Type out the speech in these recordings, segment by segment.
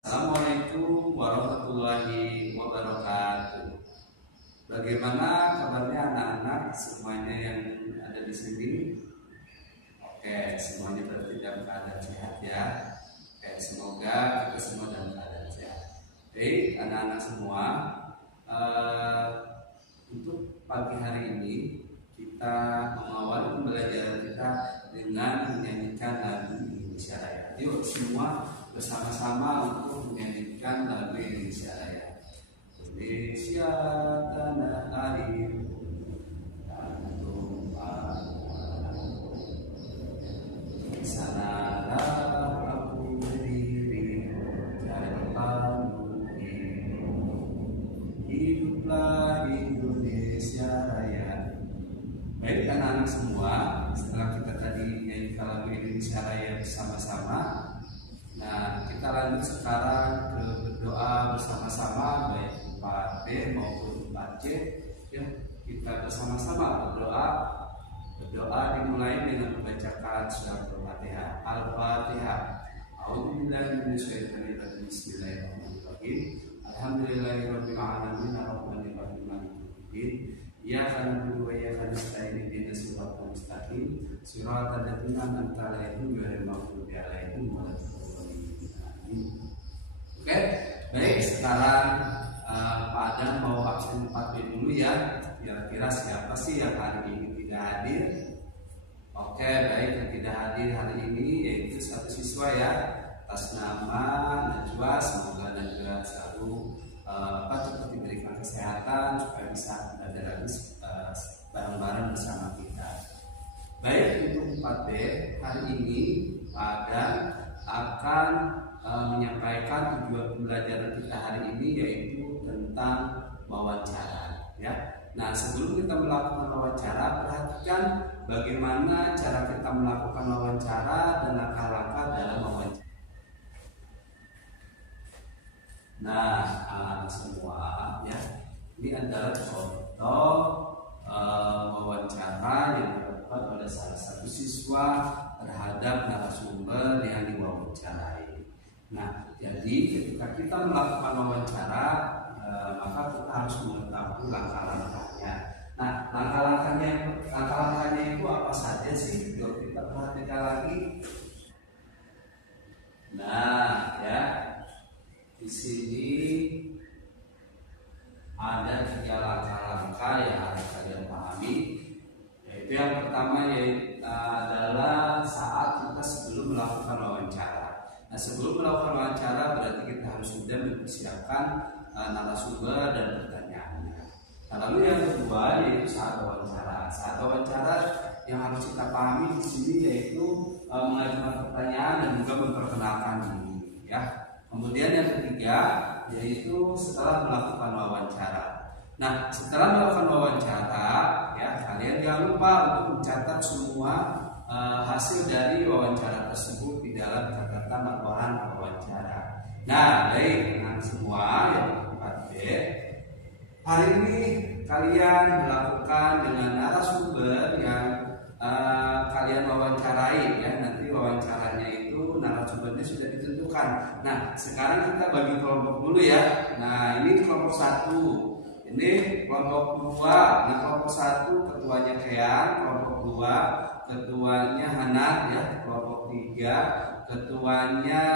Assalamualaikum warahmatullahi wabarakatuh. Bagaimana kabarnya anak-anak semuanya yang ada di sini? Oke, semuanya berarti dalam keadaan sehat ya. Oke, semoga kita semua dalam keadaan sehat. Baik, anak-anak semua, untuk pagi hari ini kita mengawali pembelajaran kita dengan menyanyikan lagu Indonesia Raya. Yuk semua bersama-sama untuk menyanyikan lagu Indonesia Raya. Indonesia tanah air dan tumpah di sanalah aku berdiri cari panggung hiduplah Indonesia Raya. Baik anak-anak semua, setelah kita tadi menyanyikan lagu Indonesia Raya bersama-sama, nah kita lanjut sekarang ke berdoa bersama-sama, baik Pak B maupun Pak C. Ya, kita bersama-sama berdoa dimulai dengan membacakan surat Al-Fatihah. Al-Fatihah. A'udzubillahi minasyaitonir rajim. Bismillahirrahmanirrahim. Alhamdulillahirabbil alamin arrahmanir rahim maliki yaumiddin. Iyyaka na'budu wa iyyaka nasta'in ihdinas siratal mustaqim siratal ladzina an'amta 'alaihim ghairil maghdubi 'alaihim waladdallin. Oke, baik sekarang Pak Adam mau absen 4B dulu ya. Kira-kira siapa sih yang hari ini tidak hadir? Oke, baik, yang tidak hadir hari ini yaitu satu siswa ya. Atas nama Najwa, semoga Najwa selalu cepat diberikan kesehatan supaya bisa belajar lagi bareng-bareng bersama kita. Baik, untuk 4B hari ini Pak Adam akan menyampaikan tujuan pembelajaran kita hari ini yaitu tentang wawancara ya. Nah, sebelum kita melakukan wawancara, perhatikan bagaimana cara kita melakukan wawancara dan langkah-langkah dalam wawancara. Nah, semua ya, ini adalah contoh wawancara yang dilakukan oleh salah satu siswa terhadap narasumber yang diwawancarai. Nah, jadi ketika kita melakukan wawancara, maka kita harus mengetahui langkah-langkahnya. Nah, langkah-langkahnya itu apa saja sih? Yuk kita perhatikan lagi. Nah, ya, di sini ada 3 langkah-langkah yang harus kalian pahami. Yaitu yang pertama adalah saat kita sebelum melakukan wawancara. Nah, sebelum melakukan wawancara berarti kita harus sudah mempersiapkan narasumber dan pertanyaannya. Nah, lalu yang kedua yaitu saat wawancara. Saat wawancara yang harus kita pahami di sini yaitu mengajukan pertanyaan dan juga memperkenalkan diri, ya. Kemudian yang ketiga yaitu setelah melakukan wawancara. Nah, setelah melakukan wawancara, ya kalian jangan lupa untuk mencatat semua hasil dari wawancara tersebut di dalam catatan laporan wawancara. Nah, baik teman semua yang 4B, hari ini kalian melakukan dengan narasumber yang kalian wawancarai ya. Nanti wawancaranya itu narasumbernya sudah ditentukan. Nah, sekarang kita bagi kelompok dulu ya. Nah, ini kelompok 1, ini kelompok 2. Nah, kelompok 1 ketuanya Kean, kelompok 2 ketuanya Hanan ya, kelompok 3 ketuanya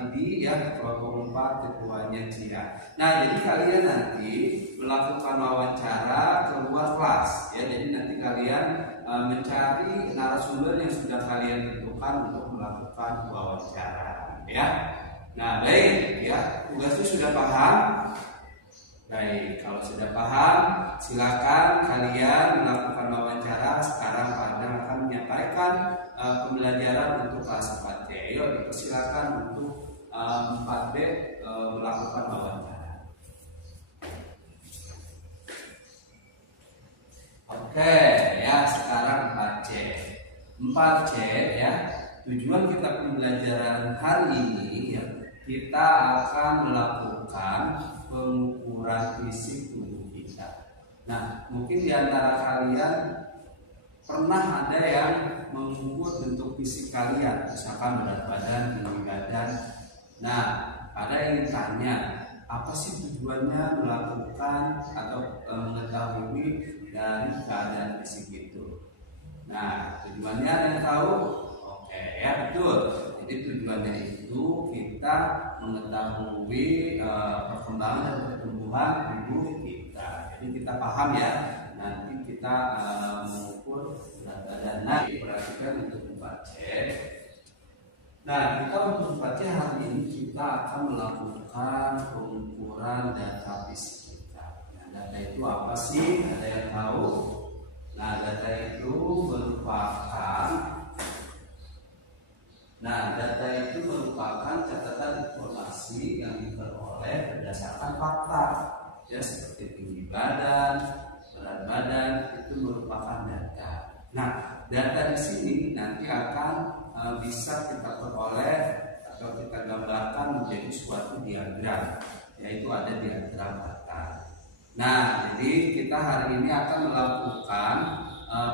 Didi ya, kelompok 4 ketuanya Cia. Nah, jadi kalian nanti melakukan wawancara keluar kelas ya. Jadi nanti kalian mencari narasumber yang sudah kalian tentukan untuk melakukan wawancara ya. Nah, baik ya, tugasnya sudah paham? Baik, kalau sudah paham, silakan kalian melakukan wawancara. Sekarang Pak Adam akan menyampaikan pembelajaran untuk kelas 4C. Yuk, dipersilakan untuk 4B melakukan wawancara. Oke, ya sekarang 4C. 4C ya, tujuan kita pembelajaran hari ini ya, kita akan melakukan pengukuran fisik tubuh kita. Nah, mungkin di antara kalian pernah ada yang mengukur bentuk fisik kalian, misalkan berat badan, tinggi badan. Nah, ada yang tanya, apa sih tujuannya melakukan atau mengetahui dari keadaan fisik itu? Nah, tujuannya ada yang tahu? Oke, ya betul. Jadi tujuannya itu kita mengetahui perkembangan dan pertumbuhan tubuh kita. Jadi kita paham ya. Nanti kita mengukur berat badan. Nah, perhatikan untuk 4C. Nah, kita untuk 4C hari ini kita akan melakukan pengukuran data fisik kita. Nah, data itu apa sih? Ada yang tahu? Nah, data itu merupakan catatan informasi yang diperoleh berdasarkan fakta, ya seperti tinggi badan, berat badan, itu merupakan data. Nah, data di sini nanti akan bisa kita peroleh atau kita gambarkan menjadi suatu diagram, yaitu ada diagram data. Nah, jadi kita hari ini akan melakukan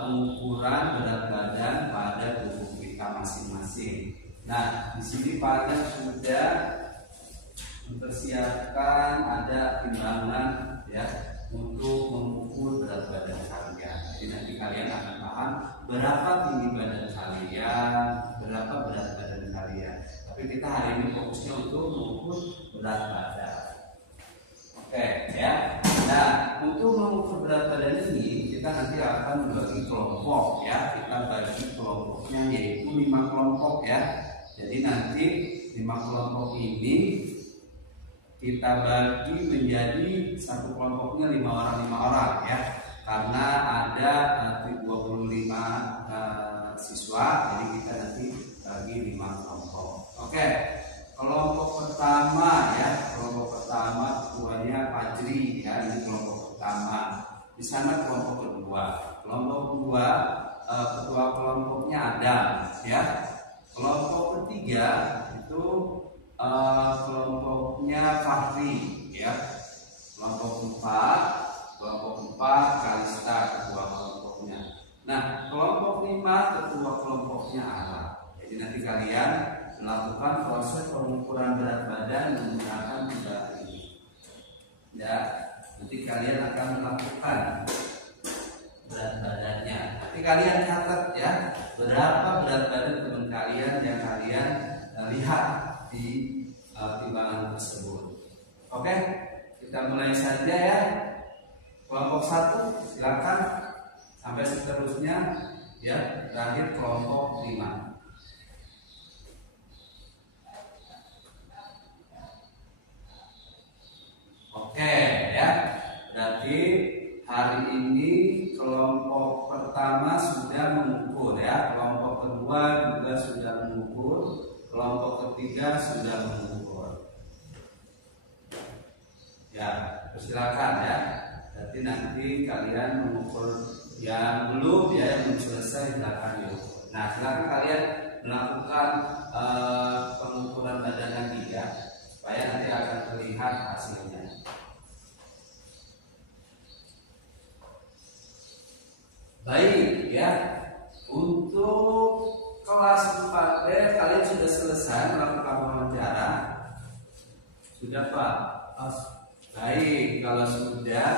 pengukuran berat badan pada tubuh kita masing-masing. Nah, di sini Pak Adam sudah mempersiapkan ada timbangan ya untuk mengukur berat badan kalian. Jadi nanti kalian akan paham berapa tinggi badan kalian, berapa berat badan kalian. Tapi kita hari ini fokusnya untuk mengukur berat badan. Oke ya. Nah, untuk mengukur berat badan ini kita nanti akan membagi kelompok ya. Kita bagi kelompoknya yaitu 5 kelompok ya. Jadi nanti 5 kelompok ini kita bagi menjadi satu kelompoknya 5 orang ya. Karena ada 25 siswa, jadi kita nanti bagi 5 kelompok. Oke. Kelompok pertama ya, kelompok pertama ketuanya Fajri ya, ini kelompok pertama. Di sana kelompok kedua. Kelompok kedua ketua kelompoknya Adam ya. Kelompok ketiga itu kelompoknya Fahri ya. Kelompok 4 Kalista ketua kelompoknya. Nah, kelompok 5 ketua kelompoknya Arab. Jadi nanti kalian melakukan proses pengukuran berat badan menggunakan 3 ini. Ya, nanti kalian akan melakukan berat badannya. Nanti kalian catat ya, berapa berat badan teman kalian yang kalian lihat di timbangan tersebut. Oke, kita mulai saja ya. Kelompok 1 silakan sampai seterusnya ya, terakhir kelompok 5. Oke ya, berarti hari ini kelompok pertama sudah mengukur ya, kelompok kedua juga sudah mengukur, kelompok ketiga sudah mengukur. Ya, silakan ya. Berarti nanti kalian mengukur yang belum ya, yang belum selesai silakan yuk. Nah, silakan kalian melakukan pengukuran badan yang 3 supaya nanti akan terlihat hasilnya. Baik ya, untuk kelas 4B kalian sudah selesai melakukan wawancara? Sudah Pak? Baik, kalau sudah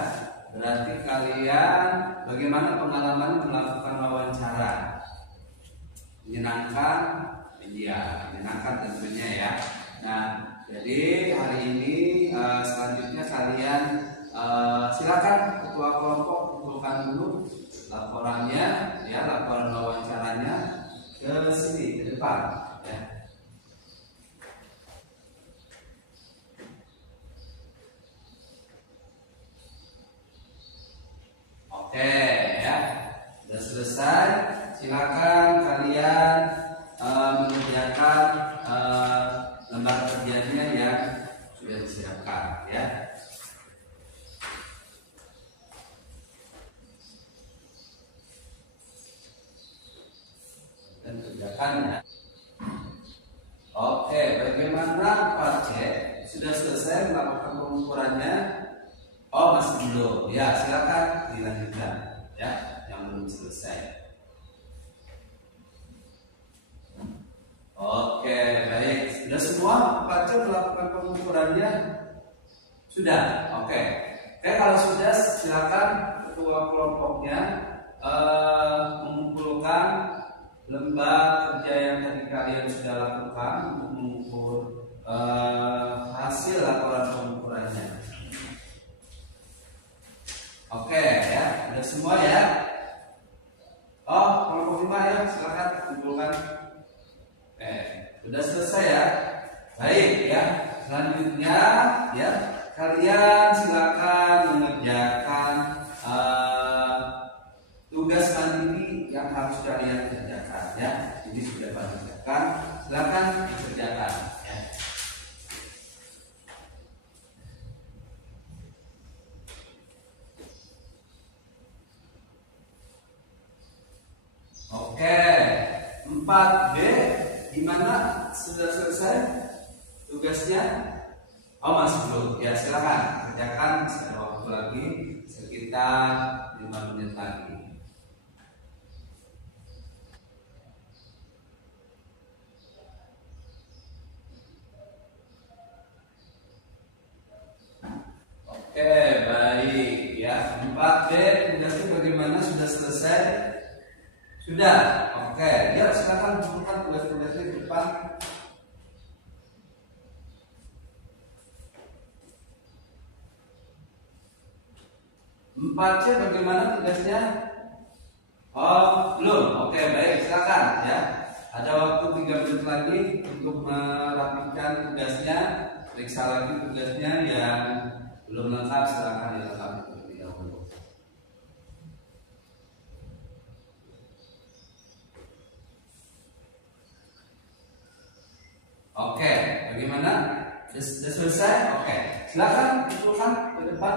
berarti kalian bagaimana pengalaman melakukan wawancara? Menyenangkan? Iya, menyenangkan tentunya ya. Nah, jadi hari ini selanjutnya kalian silakan ketua kelompok kumpulkan dulu laporannya ya, laporan wawancaranya ke sini ke depan ya. Oke ya, sudah selesai. Silakan kalian mengerjakan lembar kerjanya yang sudah disiapkan ya. Dan kerjakannya. Oke, bagaimana Pak C? Sudah selesai melakukan pengukurannya? Oh, masih belum. Ya, silakan dilanjutkan ya, yang belum selesai. Oke, baik. sudah semua baca melakukan pengukurannya? Sudah, oke. Oke, kalau sudah silakan ketua kelompoknya mengumpulkan lembar kerja yang tadi kalian sudah lakukan untuk mengukur hasil laporan pengukurannya. Oke ya, sudah semua ya. Oh, kelompok 5 ya, silakan kumpulkan. Sudah selesai ya. Baik ya. Selanjutnya ya, kalian silakan mengerjakan tugas mandiri yang harus kalian kerjakan ya. Ini sudah kerjakan, silakan kerjakan ya. Oke, 4B gimana? Sudah selesai tugasnya? Oh masih belum? Ya silakan kerjakan, masih ada waktu lagi sekitar 5 menit lagi. Oke baik ya, 4B tugasnya bagaimana? Sudah selesai? Sudah, oke. Ya silakan bukukan tugas-tugasnya di depan. Empat C bagaimana tugasnya? Oh belum, oke baik silakan ya. Ada waktu 3 menit lagi untuk merapikan tugasnya. Periksa lagi tugasnya yang belum lengkap, silakan dilengkapi terlebih dahulu. Oke, bagaimana? Sudah selesai? Oke, silakan kumpulkan ke depan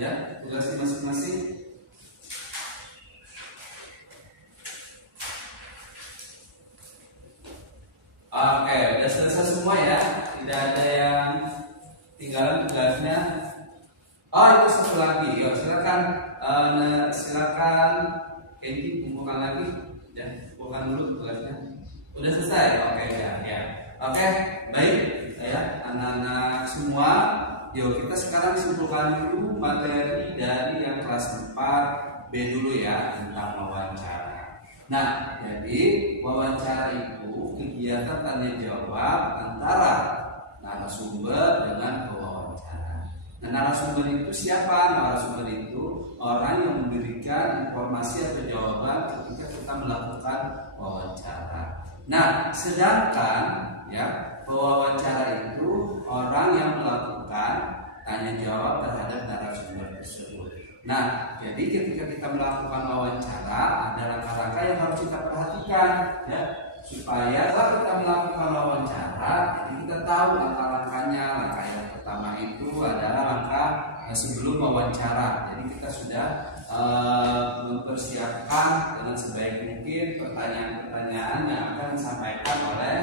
ya tugasnya masing-masing. Oke, sudah selesai semua ya. Tidak ada yang tinggalan tugasnya. Oh itu satu lagi, yuk silakan, silakan Kenji kumpulkan lagi ya, kumpulkan dulu tugasnya. Udah selesai? Oke ya. Oke, baik ya anak-anak semua. Yuk kita sekarang simpulkan dulu materi dari yang kelas 4B dulu ya, tentang wawancara. Nah, jadi wawancara itu kegiatan tanya jawab antara narasumber dengan pewawancara. Nah, narasumber itu siapa? Narasumber itu orang yang memberikan informasi atau jawaban ketika kita melakukan wawancara. Nah, sedangkan ya pewawancara itu orang yang melakukan tanya jawab terhadap narasumber tersebut. Nah, jadi ketika kita melakukan wawancara ada langkah-langkah yang harus kita perhatikan ya, supaya saat kita melakukan wawancara jadi kita tahu langkah-langkahnya. Langkah yang pertama itu adalah langkah sebelum wawancara. Jadi kita sudah mempersiapkan dengan sebaik mungkin pertanyaan-pertanyaan yang akan disampaikan oleh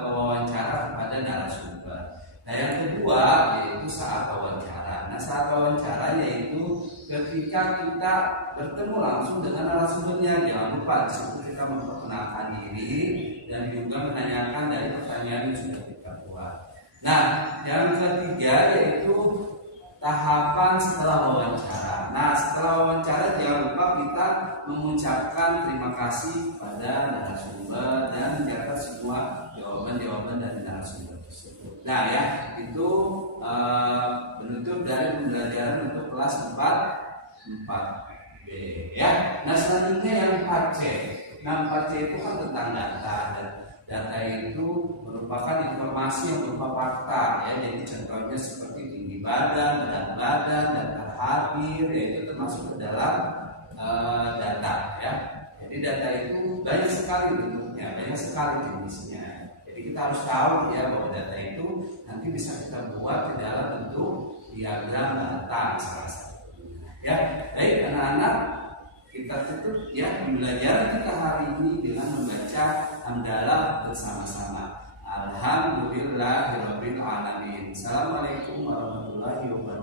pewawancara kepada narasumber. Nah yang kedua yaitu saat wawancara. Nah saat wawancara yaitu ketika kita bertemu langsung dengan narasumbernya. Jangan lupa disitu kita memperkenalkan diri dan juga menanyakan dari pertanyaan yang sudah kita buat. Nah yang ketiga yaitu tahapan setelah wawancara. Nah setelah wawancara jangan lupa kita mengucapkan terima kasih pada narasumber dan mencatat semua jawaban-jawaban dari narasumber tersebut. Nah ya itu penutup dari pembelajaran untuk kelas 4B ya. Nah selanjutnya yang 4C. Nah 4C itu kan tentang data. Dan data itu merupakan informasi yang berupa fakta ya. Jadi contohnya seperti tinggi badan, berat badan, data hadir, yaitu termasuk ke dalam data ya. Jadi data itu banyak sekali bentuknya, banyak sekali jenisnya. Jadi kita harus tahu ya bahwa data itu nanti bisa kita buat di dalam bentuk diagram data salah satunya. Ya, baik anak-anak, kita tutup ya pembelajaran kita hari ini dengan membaca hamdalah bersama-sama. Alhamdulillahirabbil alamin. Assalamualaikum warahmatullahi wabarakatuh.